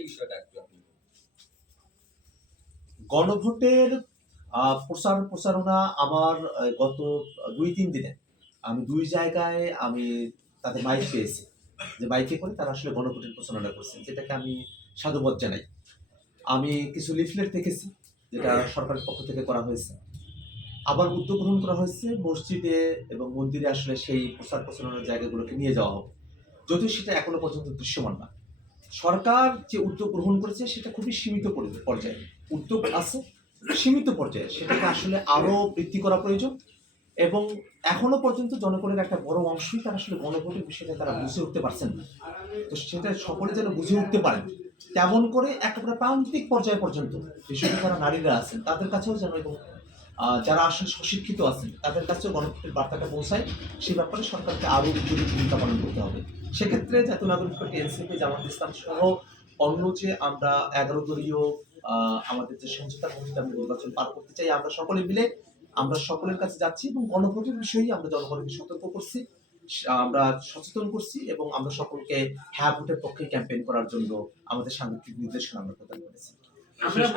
এই বিষয়টা একটু আপনি বলুন। গণভোটের প্রচারণা আমার গত ২-৩ দিনে আমি ২ জায়গায় তাদের মাইক পেয়েছি। যে মাইকে করে তারা আসলে গণভোটের প্রচারণা করছেন, যেটাকে আমি সাধুবাদ জানাই। আমি কিছু লিফলেট দেখেছি, যেটা সরকারের পক্ষ থেকে করা হয়েছে। আবার উদ্যোগ গ্রহণ করা হয়েছে মসজিদে এবং মন্দিরে আসলে সেই প্রচারণার জায়গাগুলোকে নিয়ে যাওয়া হবে। যদিও সেটা এখনো পর্যন্ত দৃশ্যমান না। সরকার যে উদ্যোগ গ্রহণ করেছে সেটা খুবই সীমিত পর্যায়ে। উদ্যোগ আছে সীমিত পর্যায়ে, সেটাকে আসলে আরো বৃদ্ধি করা প্রয়োজন এবং এখনো পর্যন্ত জনগণের একটা বড় অংশই তারা আসলে গণভোটের বিষয়টা তারা বুঝে উঠতে পারছেন না। তো সেটা সকলে যেন বুঝে উঠতে পারেন, তেমন করে একেবারে প্রান্তিক পর্যায়ে পর্যন্ত বিশেষত যারা নারীরা আছেন তাদের কাছেও যেন, এবং যারা আসলে স্বশিক্ষিত আছেন তাদের কাছেও গণভোটের বার্তাটা পৌঁছায়, সে ব্যাপারে সরকারকে আরো উপযোগী ভূমিকা পালন করতে হবে। সেক্ষেত্রে জাতীয় নাগরিক পার্টি, এনসিপি, জামাত ইসলাম সহ অন্য যে আমরা 11 দলীয় আমাদের যে সমঝোতার মধ্যে আমরা নির্বাচন পার করতে চাই, আমরা সকলে মিলে আমরা সকলের কাছে যাচ্ছি এবং গণভোটের বিষয়ে আমরা জনগণকে সতর্ক করছি, আমরা সচেতন করছি এবং আমরা সকলকে হ্যাঁ ভোটের পক্ষে ক্যাম্পেইন করার জন্য আমাদের সাংগঠনিক নির্দেশনা আমরা প্রদান করেছি। আমরা